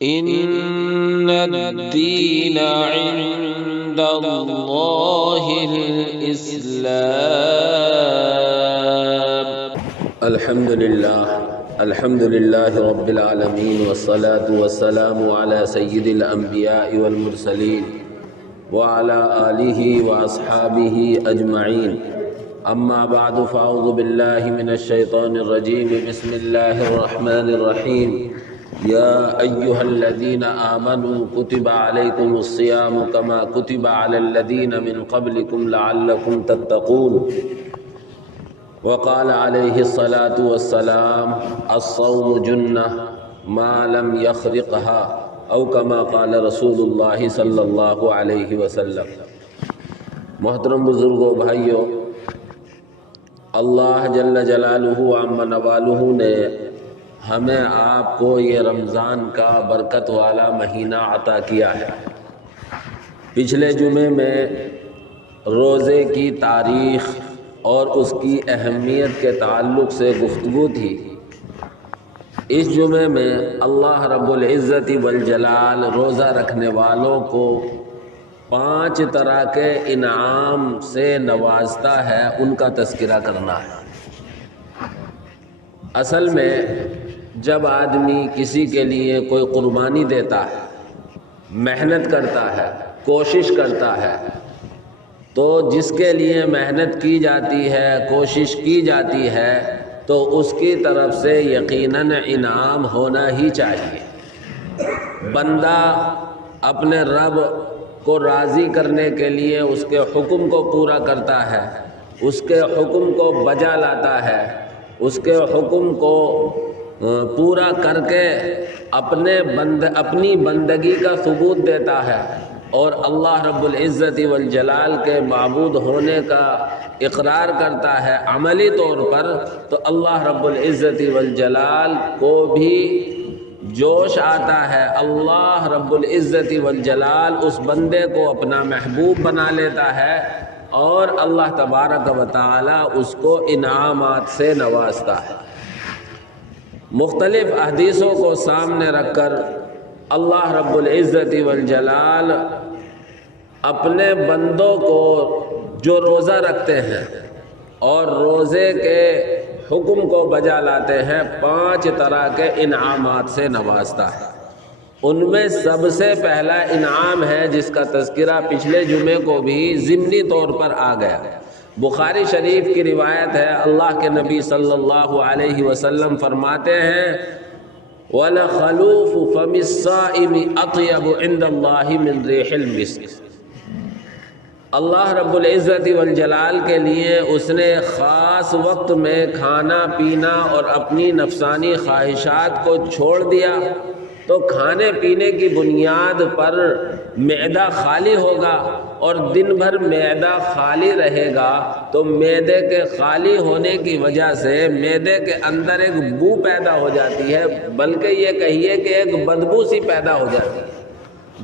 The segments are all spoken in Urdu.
إن الدين عند الله الإسلام. الحمد لله رب العالمين، والصلاة والسلام على سيد الأنبياء والمرسلين وعلى آله وأصحابه أجمعين. أما بعد، فأعوذ بالله من الشيطان الرجيم. بسم الله الرحمن الرحيم. يا أيها الذين آمنوا كتب عليكم الصيام كما كتب على الذين من قبلكم لعلكم تتقون. وقال عليه الصلاة والسلام: الصوم جنة ما لم يخرقها، او كما قال رسول اللہ صلی اللہ علیہ وسلم. محترم بزرگوں، بھائیوں، اللہ جل جلالہ عم نوالہ نے ہمیں آپ کو یہ رمضان کا برکت والا مہینہ عطا کیا ہے. پچھلے جمعے میں روزے کی تاریخ اور اس کی اہمیت کے تعلق سے گفتگو تھی. اس جمعے میں اللہ رب العزت والجلال روزہ رکھنے والوں کو 5 طرح کے انعام سے نوازتا ہے، ان کا تذکرہ کرنا ہے. اصل میں جب آدمی کسی کے لیے کوئی قربانی دیتا ہے، محنت کرتا ہے، کوشش کرتا ہے، تو جس کے لیے محنت کی جاتی ہے، کوشش کی جاتی ہے، تو اس کی طرف سے یقیناً انعام ہونا ہی چاہیے. بندہ اپنے رب کو راضی کرنے کے لیے اس کے حکم کو پورا کرتا ہے، اس کے حکم کو بجا لاتا ہے، اس کے حکم کو پورا کر کے اپنی بندگی کا ثبوت دیتا ہے اور اللہ رب العزت والجلال کے معبود ہونے کا اقرار کرتا ہے عملی طور پر، تو اللہ رب العزت والجلال کو بھی جوش آتا ہے. اللہ رب العزت والجلال اس بندے کو اپنا محبوب بنا لیتا ہے اور اللہ تبارک و تعالی اس کو انعامات سے نوازتا ہے. مختلف احادیثوں کو سامنے رکھ کر اللہ رب العزت والجلال اپنے بندوں کو جو روزہ رکھتے ہیں اور روزے کے حکم کو بجا لاتے ہیں 5 طرح کے انعامات سے نوازتا ہے. ان میں سب سے پہلا انعام ہے جس کا تذکرہ پچھلے جمعے کو بھی ضمنی طور پر آ گیا. بخاری شریف کی روایت ہے، اللہ کے نبی صلی اللہ علیہ وسلم فرماتے ہیں: وَلَخَلُوفُ فَمِ الصَّائِمِ أَطْيَبُ عِنْدَ اللَّهِ مِنْ رِيحِ الْمِسْكِ. اللہ رب العزت والجلال کے لیے اس نے خاص وقت میں کھانا پینا اور اپنی نفسانی خواہشات کو چھوڑ دیا تو کھانے پینے کی بنیاد پر معدہ خالی ہوگا، اور دن بھر معدہ خالی رہے گا تو معدے کے خالی ہونے کی وجہ سے معدے کے اندر ایک بو پیدا ہو جاتی ہے، بلکہ یہ کہیے کہ ایک بدبو سی پیدا ہو جاتی ہے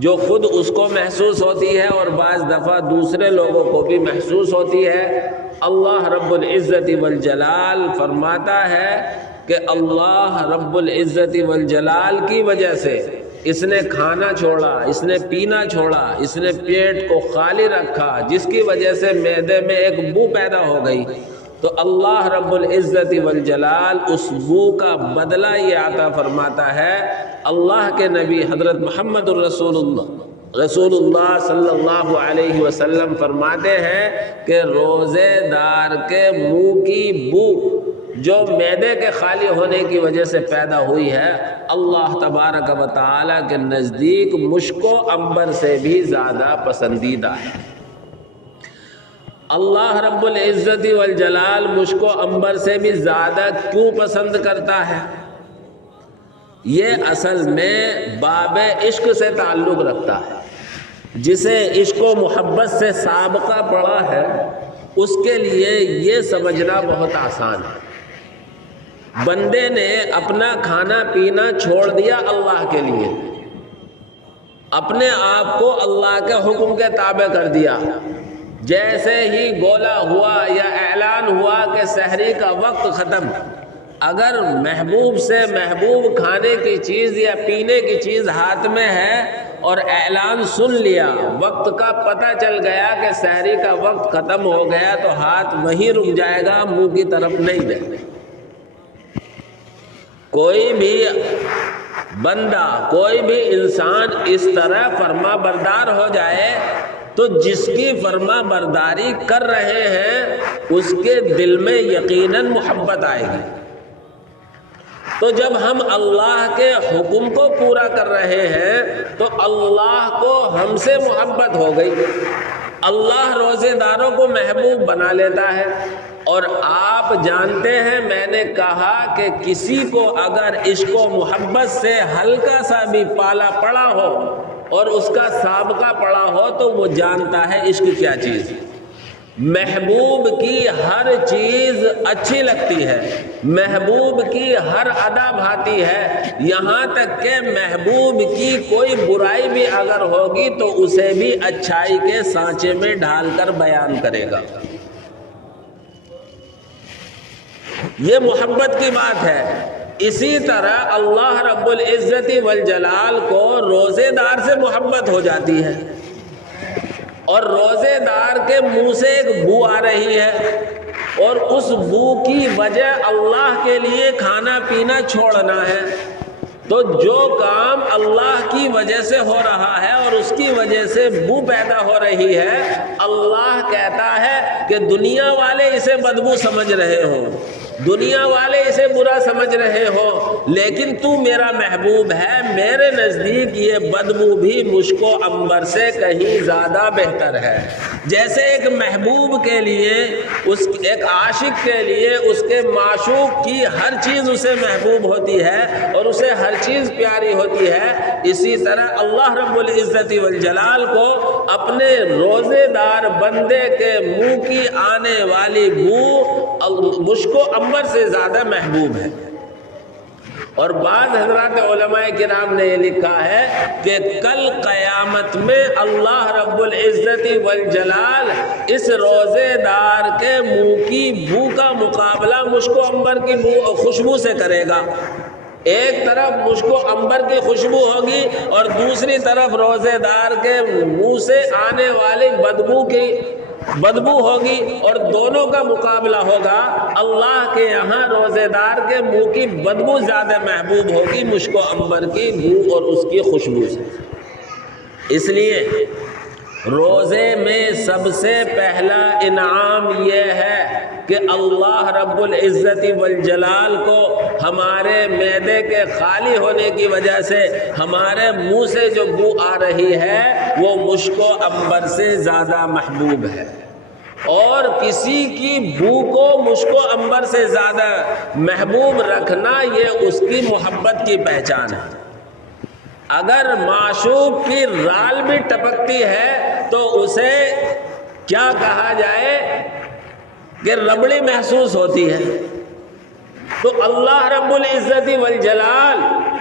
جو خود اس کو محسوس ہوتی ہے اور بعض دفعہ دوسرے لوگوں کو بھی محسوس ہوتی ہے. اللہ رب العزت والجلال فرماتا ہے کہ اللہ رب العزت والجلال کی وجہ سے اس نے کھانا چھوڑا، اس نے پینا چھوڑا، اس نے پیٹ کو خالی رکھا، جس کی وجہ سے معدے میں ایک بو پیدا ہو گئی، تو اللہ رب العزت والجلال اس بو کا بدلہ یہ عطا فرماتا ہے. اللہ کے نبی حضرت محمد رسول اللہ صلی اللہ علیہ وسلم فرماتے ہیں کہ روزے دار کے منہ کی بو جو معدے کے خالی ہونے کی وجہ سے پیدا ہوئی ہے، اللہ تبارک و تعالی کے نزدیک مشک و عنبر سے بھی زیادہ پسندیدہ ہے. اللہ رب العزت والجلال مشک و عنبر سے بھی زیادہ کیوں پسند کرتا ہے؟ یہ اصل میں باب عشق سے تعلق رکھتا ہے. جسے عشق و محبت سے سابقہ پڑا ہے اس کے لیے یہ سمجھنا بہت آسان ہے. بندے نے اپنا کھانا پینا چھوڑ دیا اللہ کے لیے، اپنے آپ کو اللہ کے حکم کے تابع کر دیا. جیسے ہی گولا ہوا یا اعلان ہوا کہ سحری کا وقت ختم، اگر محبوب سے محبوب کھانے کی چیز یا پینے کی چیز ہاتھ میں ہے اور اعلان سن لیا، وقت کا پتہ چل گیا کہ سحری کا وقت ختم ہو گیا، تو ہاتھ وہیں رک جائے گا، منہ کی طرف نہیں دے۔ کوئی بھی بندہ، کوئی بھی انسان اس طرح فرما بردار ہو جائے تو جس کی فرما برداری کر رہے ہیں اس کے دل میں یقیناً محبت آئے گی۔ تو جب ہم اللہ کے حکم کو پورا کر رہے ہیں تو اللہ کو ہم سے محبت ہو گئی۔ اللہ روزے داروں کو محبوب بنا لیتا ہے۔ اور آپ جانتے ہیں، میں نے کہا کہ کسی کو اگر عشق و محبت سے ہلکا سا بھی پالا پڑا ہو اور اس کا سابقہ پڑا ہو تو وہ جانتا ہے عشق کیا چیز۔ محبوب کی ہر چیز اچھی لگتی ہے، محبوب کی ہر ادا بھاتی ہے، یہاں تک کہ محبوب کی کوئی برائی بھی اگر ہوگی تو اسے بھی اچھائی کے سانچے میں ڈھال کر بیان کرے گا۔ یہ محبت کی بات ہے۔ اسی طرح اللہ رب العزت والجلال کو روزے دار سے محبت ہو جاتی ہے، اور روزے دار کے منہ سے ایک بو آ رہی ہے اور اس بو کی وجہ اللہ کے لیے کھانا پینا چھوڑنا ہے، تو جو کام اللہ کی وجہ سے ہو رہا ہے اور اس کی وجہ سے بو پیدا ہو رہی ہے، اللہ کہتا ہے کہ دنیا والے اسے بدبو سمجھ رہے ہو، دنیا والے اسے برا سمجھ رہے ہو، لیکن تو میرا محبوب ہے، میرے نزدیک یہ بدبو بھی مشک و عنبر سے کہیں زیادہ بہتر ہے۔ جیسے ایک محبوب کے لیے، ایک عاشق کے لیے اس کے معشوق کی ہر چیز اسے محبوب ہوتی ہے اور اسے ہر چیز پیاری ہوتی ہے، اسی طرح اللہ رب العزت والجلال کو اپنے روزے دار بندے کے منہ کی آنے والی بو مشک و عنبر سے زیادہ محبوب ہے۔ اور بعض حضرات علماء کرام نے یہ لکھا ہے کہ کل قیامت میں اللہ رب العزت والجلال اس روزے دار کے منہ کی بو کا مقابلہ مشک و عنبر کی خوشبو سے کرے گا۔ ایک طرف مشک و عنبر کی خوشبو ہوگی اور دوسری طرف روزے دار کے منہ سے آنے والی بدبو ہوگی، اور دونوں کا مقابلہ ہوگا۔ اللہ کے یہاں روزے دار کے منہ کی بدبو زیادہ محبوب ہوگی مشک و عنبر کی بو اور اس کی خوشبو سے۔ اس لیے روزے میں سب سے پہلا انعام یہ ہے کہ اللہ رب العزت والجلال کو ہمارے معدے کے خالی ہونے کی وجہ سے ہمارے منہ سے جو بو آ رہی ہے وہ مشک و عنبر سے زیادہ محبوب ہے، اور کسی کی بو کو مشک و عنبر سے زیادہ محبوب رکھنا یہ اس کی محبت کی پہچان ہے۔ اگر معشوق کی رال بھی ٹپکتی ہے تو اسے کیا کہا جائے کہ ربڑی محسوس ہوتی ہے۔ تو اللہ رب العزت والجلال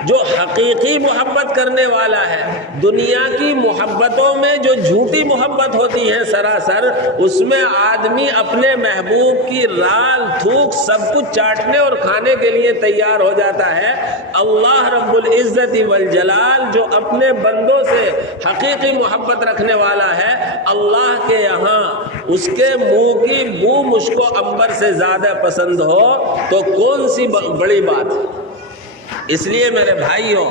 جو حقیقی محبت کرنے والا ہے، دنیا کی محبتوں میں جو جھوٹی محبت ہوتی ہے سراسر، اس میں آدمی اپنے محبوب کی رال تھوک سب کچھ چاٹنے اور کھانے کے لیے تیار ہو جاتا ہے۔ اللہ رب العزت والجلال جو اپنے بندوں سے حقیقی محبت رکھنے والا ہے، اللہ کے یہاں اس کے منہ کی بو مشک و عنبر سے زیادہ پسند ہو تو کون سی بڑی بات ہے۔ اس لیے میرے بھائیوں،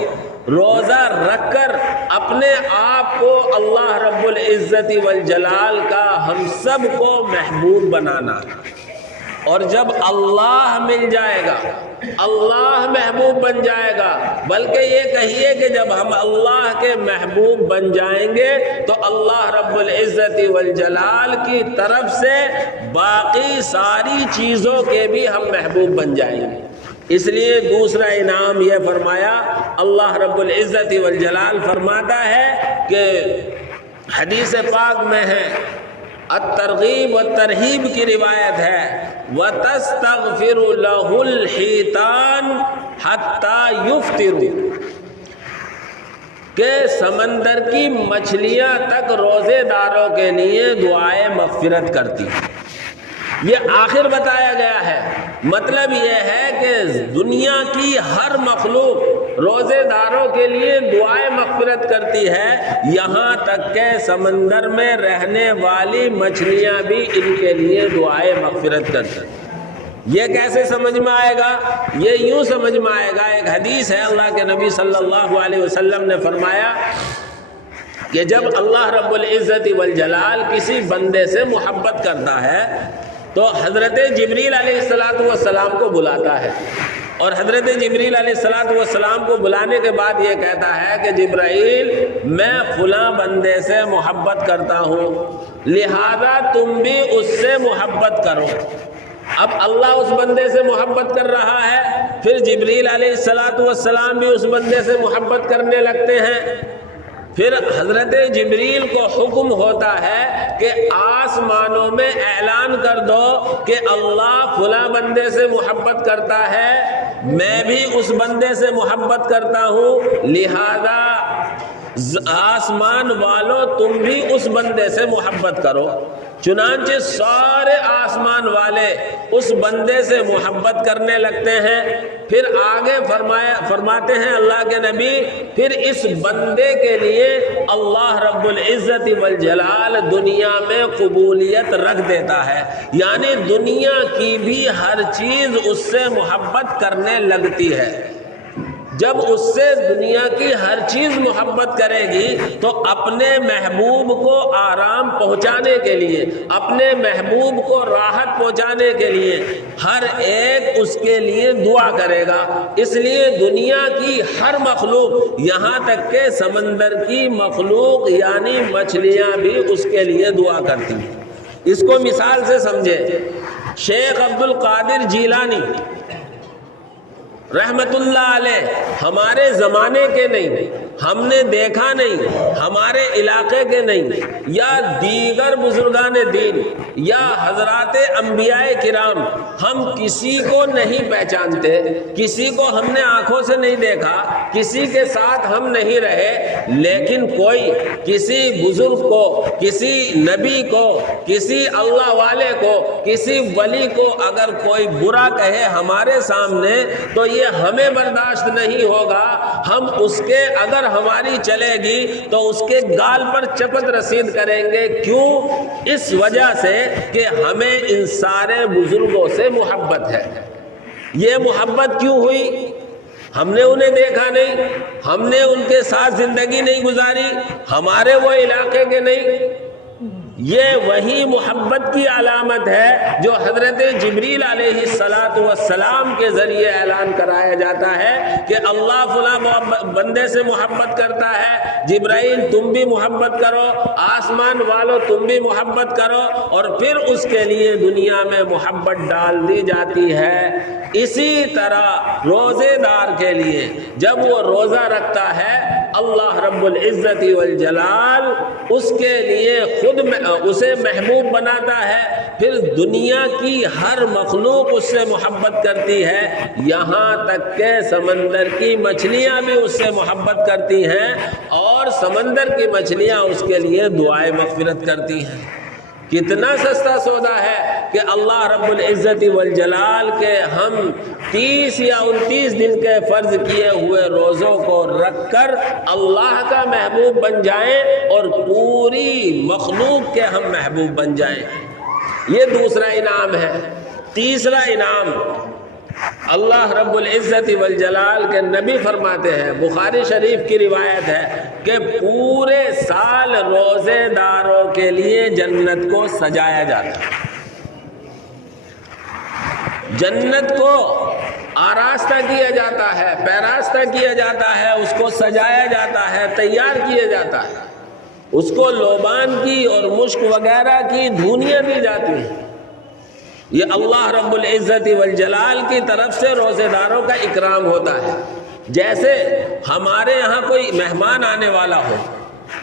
روزہ رکھ کر اپنے آپ کو اللہ رب العزت والجلال کا ہم سب کو محبوب بنانا، اور جب اللہ مل جائے گا، اللہ محبوب بن جائے گا، بلکہ یہ کہیے کہ جب ہم اللہ کے محبوب بن جائیں گے تو اللہ رب العزت والجلال کی طرف سے باقی ساری چیزوں کے بھی ہم محبوب بن جائیں گے۔ اس لیے دوسرا انعام یہ فرمایا، اللہ رب العزت والجلال فرماتا ہے کہ حدیث پاک میں ہے، الترغیب والترہیب کی روایت ہے، وَتَسْتَغْفِرُ لَهُ الْحِيتَانُ حَتَّى يُفْطِرُ، کہ سمندر کی مچھلیاں تک روزے داروں کے لیے دعائے مغفرت کرتی ہیں۔ یہ آخر بتایا گیا ہے مطلب یہ ہے کہ دنیا کی ہر مخلوق روزے داروں کے لیے دعائے مغفرت کرتی ہے، یہاں تک کہ سمندر میں رہنے والی مچھلیاں بھی ان کے لیے دعائے مغفرت کرتی ہیں۔ یہ کیسے سمجھ میں آئے گا؟ یہ یوں سمجھ میں آئے گا، ایک حدیث ہے، اللہ کے نبی صلی اللہ علیہ وسلم نے فرمایا کہ جب اللہ رب العزت والجلال کسی بندے سے محبت کرتا ہے تو حضرت جبریل علیہ السلام کو بلاتا ہے، اور حضرت جبریل علیہ السلام کو بلانے کے بعد یہ کہتا ہے کہ جبرائیل میں فلاں بندے سے محبت کرتا ہوں، لہذا تم بھی اس سے محبت کرو۔ اب اللہ اس بندے سے محبت کر رہا ہے، پھر جبریل علیہ السلام بھی اس بندے سے محبت کرنے لگتے ہیں، پھر حضرت جبریل کو حکم ہوتا ہے کہ آسمانوں میں اعلان کر دو کہ اللہ فلاں بندے سے محبت کرتا ہے، میں بھی اس بندے سے محبت کرتا ہوں، لہذا آسمان والوں تم بھی اس بندے سے محبت کرو۔ چنانچہ سارے آسمان والے اس بندے سے محبت کرنے لگتے ہیں۔ پھر آگے فرماتے ہیں اللہ کے نبی، پھر اس بندے کے لیے اللہ رب العزت والجلال دنیا میں قبولیت رکھ دیتا ہے، یعنی دنیا کی بھی ہر چیز اس سے محبت کرنے لگتی ہے۔ جب اس سے دنیا کی ہر چیز محبت کرے گی تو اپنے محبوب کو آرام پہنچانے کے لیے، اپنے محبوب کو راحت پہنچانے کے لیے ہر ایک اس کے لیے دعا کرے گا۔ اس لیے دنیا کی ہر مخلوق، یہاں تک کہ سمندر کی مخلوق یعنی مچھلیاں بھی اس کے لیے دعا کرتی ہیں۔ اس کو مثال سے سمجھے، شیخ عبد القادر جیلانی رحمت اللہ علیہ ہمارے زمانے کے نہیں، ہم نے دیکھا نہیں، ہمارے علاقے کے نہیں، یا دیگر بزرگان دین یا حضرات انبیاء کرام، ہم کسی کو نہیں پہچانتے، کسی کو ہم نے آنکھوں سے نہیں دیکھا، کسی کے ساتھ ہم نہیں رہے، لیکن کوئی کسی بزرگ کو، کسی نبی کو، کسی اللہ والے کو، کسی ولی کو اگر کوئی برا کہے ہمارے سامنے تو یہ ہمیں برداشت نہیں ہوگا، ہم اس کے اگر ہماری چلے گی تو اس کے گال پر چپت رسید کریں گے۔ کیوں؟ اس وجہ سے کہ ہمیں ان سارے بزرگوں سے محبت ہے۔ یہ محبت کیوں ہوئی؟ ہم نے انہیں دیکھا نہیں، ہم نے ان کے ساتھ زندگی نہیں گزاری، ہمارے وہ علاقے کے نہیں۔ یہ وہی محبت کی علامت ہے جو حضرت جبریل علیہ السلام کے ذریعے اعلان کرایا جاتا ہے کہ اللہ فلاں بندے سے محبت کرتا ہے، جبرائیل تم بھی محبت کرو، آسمان والو تم بھی محبت کرو، اور پھر اس کے لیے دنیا میں محبت ڈال دی جاتی ہے۔ اسی طرح روزے دار کے لیے جب وہ روزہ رکھتا ہے، اللہ رب العزت والجلال اس کے لیے خود اسے محبوب بناتا ہے، پھر دنیا کی ہر مخلوق اس سے محبت کرتی ہے، یہاں تک کہ سمندر کی مچھلیاں بھی اس سے محبت کرتی ہیں، اور سمندر کی مچھلیاں اس کے لیے دعائے مغفرت کرتی ہیں۔ کتنا سستا سودا ہے کہ اللہ رب العزت والجلال کے ہم 30 یا 29 دن کے فرض کیے ہوئے روزوں کو رکھ کر اللہ کا محبوب بن جائیں اور پوری مخلوق کے ہم محبوب بن جائیں۔ یہ دوسرا انعام ہے۔ تیسرا انعام اللہ رب العزت والجلال کے نبی فرماتے ہیں، بخاری شریف کی روایت ہے کہ پورے سال روزے داروں کے لیے جنت کو سجایا جاتا ہے۔ جنت کو آراستہ کیا جاتا ہے، پیراستہ کیا جاتا ہے، اس کو سجایا جاتا ہے، تیار کیا جاتا ہے، اس کو لوبان کی اور مشک وغیرہ کی دھونیاں دی جاتی ہیں۔ یہ اللہ رب العزت والجلال کی طرف سے روزے داروں کا اکرام ہوتا ہے۔ جیسے ہمارے یہاں کوئی مہمان آنے والا ہو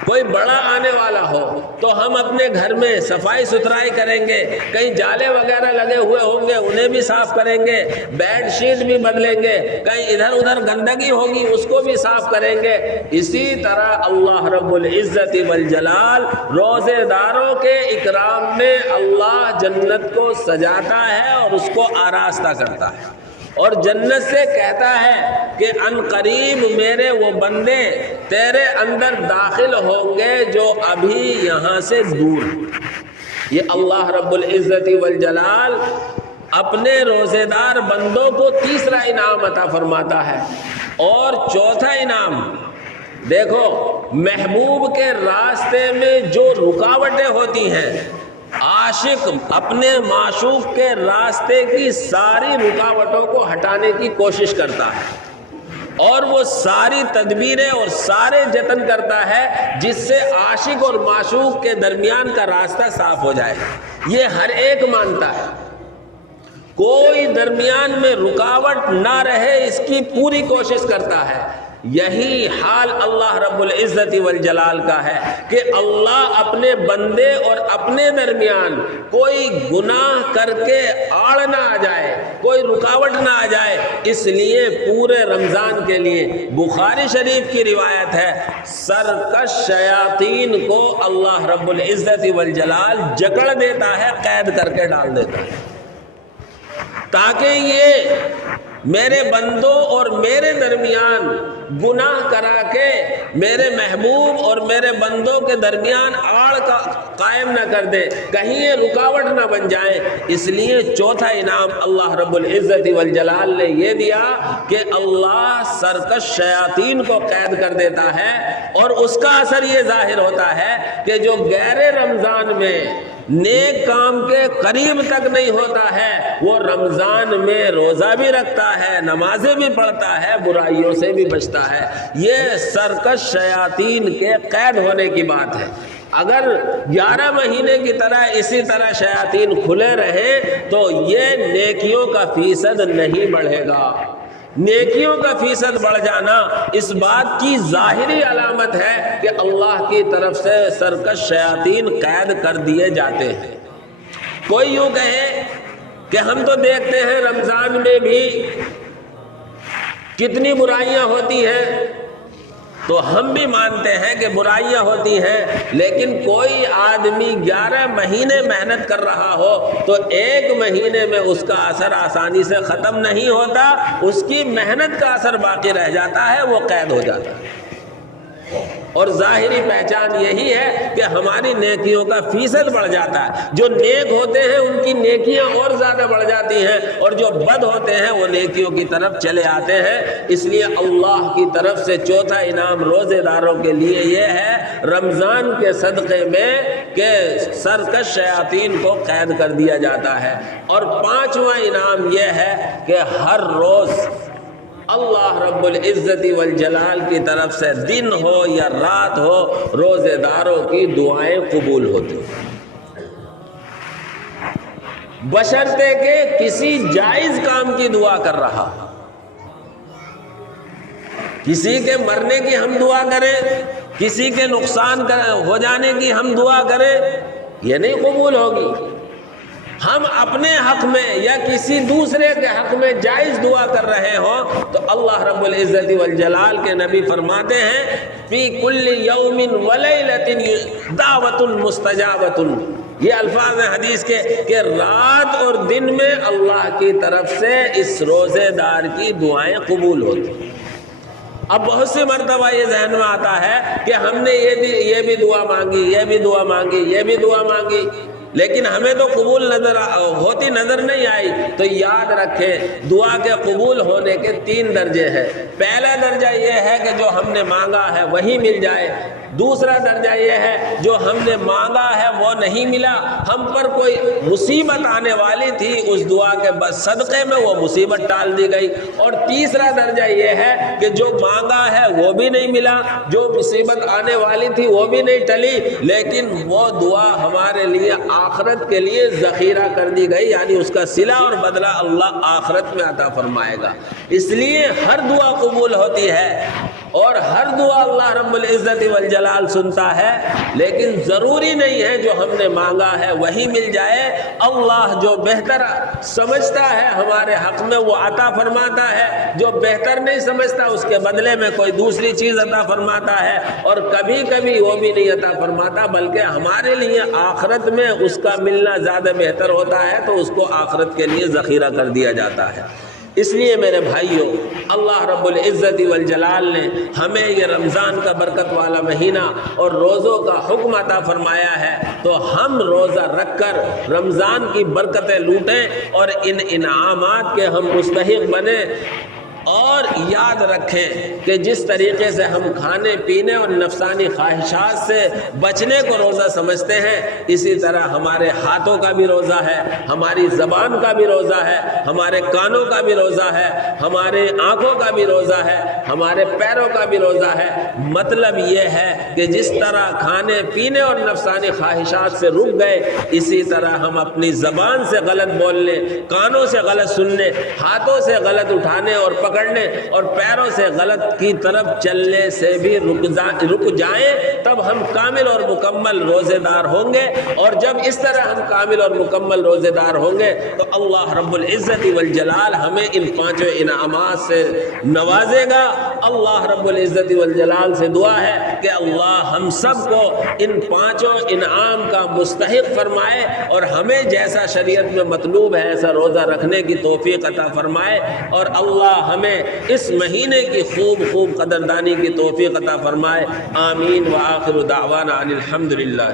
کوئی بڑا آنے والا ہو تو ہم اپنے گھر میں صفائی ستھرائی کریں گے، کہیں جالے وغیرہ لگے ہوئے ہوں گے انہیں بھی صاف کریں گے، بیڈ شیٹ بھی بدلیں گے، کہیں ادھر ادھر گندگی ہوگی اس کو بھی صاف کریں گے۔ اسی طرح اللہ رب العزت والجلال روزے داروں کے اکرام میں اللہ جنت کو سجاتا ہے اور اس کو آراستہ کرتا ہے، اور جنت سے کہتا ہے کہ ان قریب میرے وہ بندے تیرے اندر داخل ہوں گے جو ابھی یہاں سے دور۔ یہ اللہ رب العزت والجلال اپنے روزے دار بندوں کو تیسرا انعام عطا فرماتا ہے۔ اور چوتھا انعام دیکھو، محبوب کے راستے میں جو رکاوٹیں ہوتی ہیں، عاشق اپنے معشوق کے راستے کی ساری رکاوٹوں کو ہٹانے کی کوشش کرتا ہے اور وہ ساری تدبیریں اور سارے جتن کرتا ہے جس سے عاشق اور معشوق کے درمیان کا راستہ صاف ہو جائے۔ یہ ہر ایک مانتا ہے، کوئی درمیان میں رکاوٹ نہ رہے اس کی پوری کوشش کرتا ہے۔ یہی حال اللہ رب العزت والجلال کا ہے کہ اللہ اپنے بندے اور اپنے درمیان کوئی گناہ کر کے آڑ نہ آ جائے، کوئی رکاوٹ نہ آ جائے، اس لیے پورے رمضان کے لیے بخاری شریف کی روایت ہے، سرکش شیاطین کو اللہ رب العزت والجلال جکڑ دیتا ہے، قید کر کے ڈال دیتا ہے، تاکہ یہ میرے بندوں اور میرے درمیان گناہ کرا کے میرے محبوب اور میرے بندوں کے درمیان آڑ کا قائم نہ کر دے، کہیں یہ رکاوٹ نہ بن جائے۔ اس لیے چوتھا انعام اللہ رب العزت والجلال نے یہ دیا کہ اللہ سرکش شیاطین کو قید کر دیتا ہے، اور اس کا اثر یہ ظاہر ہوتا ہے کہ جو غیر رمضان میں نیک کام کے قریب تک نہیں ہوتا ہے وہ رمضان میں روزہ بھی رکھتا ہے، نمازیں بھی پڑھتا ہے، برائیوں سے بھی بچتا ہے۔ یہ سرکش شیاطین کے قید ہونے کی بات ہے۔ اگر 11 مہینے کی طرح اسی طرح شیاطین کھلے رہے تو یہ نیکیوں کا فیصد نہیں بڑھے گا۔ نیکیوں کا فیصد بڑھ جانا اس بات کی ظاہری علامت ہے کہ اللہ کی طرف سے سرکش شیاطین قید کر دیے جاتے ہیں۔ کوئی یوں کہے کہ ہم تو دیکھتے ہیں رمضان میں بھی کتنی برائیاں ہوتی ہیں، تو ہم بھی مانتے ہیں کہ برائیاں ہوتی ہیں، لیکن کوئی آدمی 11 مہینے محنت کر رہا ہو تو 1 مہینے میں اس کا اثر آسانی سے ختم نہیں ہوتا، اس کی محنت کا اثر باقی رہ جاتا ہے، وہ قید ہو جاتا ہے۔ اور ظاہری پہچان یہی ہے کہ ہماری نیکیوں کا فیصد بڑھ جاتا ہے، جو نیک ہوتے ہیں ان کی نیکیاں اور زیادہ بڑھ جاتی ہیں، اور جو بد ہوتے ہیں وہ نیکیوں کی طرف چلے آتے ہیں۔ اس لیے اللہ کی طرف سے چوتھا انعام روزے داروں کے لیے یہ ہے رمضان کے صدقے میں کہ سرکش شیاطین کو قید کر دیا جاتا ہے۔ اور 5واں انعام یہ ہے کہ ہر روز اللہ رب العزت والجلال کی طرف سے دن ہو یا رات ہو روزے داروں کی دعائیں قبول ہوتی ہیں، بشرطے کہ کسی جائز کام کی دعا کر رہا، کسی کے مرنے کی ہم دعا کریں، کسی کے نقصان ہو جانے کی ہم دعا کریں، یہ نہیں قبول ہوگی۔ ہم اپنے حق میں یا کسی دوسرے کے حق میں جائز دعا کر رہے ہوں تو اللہ رب العزت والجلال کے نبی فرماتے ہیں فی کل یوم ولیلۃ دعوۃ مستجابۃ، یہ الفاظ ہیں حدیث کے کہ رات اور دن میں اللہ کی طرف سے اس روزے دار کی دعائیں قبول ہوتی ہیں۔ اب بہت سی مرتبہ یہ ذہن میں آتا ہے کہ ہم نے یہ بھی دعا مانگی، یہ بھی دعا مانگی، یہ بھی دعا مانگی، لیکن ہمیں تو قبول ہوتی نظر نہیں آئی۔ تو یاد رکھیں دعا کے قبول ہونے کے 3 درجے ہیں۔ پہلا درجہ یہ ہے کہ جو ہم نے مانگا ہے وہی مل جائے، دوسرا درجہ یہ ہے جو ہم نے مانگا ہے وہ نہیں ملا، ہم پر کوئی مصیبت آنے والی تھی اس دعا کے صدقے میں وہ مصیبت ٹال دی گئی، اور تیسرا درجہ یہ ہے کہ جو مانگا ہے وہ بھی نہیں ملا، جو مصیبت آنے والی تھی وہ بھی نہیں ٹلی، لیکن وہ دعا ہمارے لیے آخرت کے لیے ذخیرہ کر دی گئی، یعنی اس کا صلہ اور بدلہ اللہ آخرت میں عطا فرمائے گا۔ اس لیے ہر دعا قبول ہوتی ہے، اور ہر دعا اللہ رب العزت والجلال سنتا ہے، لیکن ضروری نہیں ہے جو ہم نے مانگا ہے وہی مل جائے۔ اللہ جو بہتر سمجھتا ہے ہمارے حق میں وہ عطا فرماتا ہے، جو بہتر نہیں سمجھتا اس کے بدلے میں کوئی دوسری چیز عطا فرماتا ہے، اور کبھی کبھی وہ بھی نہیں عطا فرماتا بلکہ ہمارے لیے آخرت میں اس کا ملنا زیادہ بہتر ہوتا ہے، تو اس کو آخرت کے لیے ذخیرہ کر دیا جاتا ہے۔ اس لیے میرے بھائیوں، اللہ رب العزت والجلال نے ہمیں یہ رمضان کا برکت والا مہینہ اور روزوں کا حکم عطا فرمایا ہے، تو ہم روزہ رکھ کر رمضان کی برکتیں لوٹیں اور ان انعامات کے ہم مستحق بنیں۔ اور یاد رکھیں کہ جس طریقے سے ہم کھانے پینے اور نفسانی خواہشات سے بچنے کو روزہ سمجھتے ہیں، اسی طرح ہمارے ہاتھوں کا بھی روزہ ہے، ہماری زبان کا بھی روزہ ہے، ہمارے کانوں کا بھی روزہ ہے، ہمارے آنکھوں کا بھی روزہ ہے، ہمارے پیروں کا بھی روزہ ہے۔ مطلب یہ ہے کہ جس طرح کھانے پینے اور نفسانی خواہشات سے رک گئے، اسی طرح ہم اپنی زبان سے غلط بولنے، کانوں سے غلط سننے، ہاتھوں سے غلط اٹھانے اور پکڑنے اور پیروں سے غلط کی طرف چلنے سے بھی رک جائیں، تب ہم کامل اور مکمل روزے دار ہوں گے۔ اور جب اس طرح ہم کامل اور مکمل روزے دار ہوں گے تو اللہ رب العزت والجلال ہمیں ان پانچوں انعامات سے نوازے گا۔ اللہ رب العزت والجلال سے دعا ہے کہ اللہ ہم سب کو ان پانچوں انعام کا مستحق فرمائے اور ہمیں جیسا شریعت میں مطلوب ہے ایسا روزہ رکھنے کی توفیق عطا فرمائے، اور اللہ ہمیں اس مہینے کی خوب قدردانی کی توفیق عطا فرمائے۔ آمین وآخر دعوانا ان الحمدللہ۔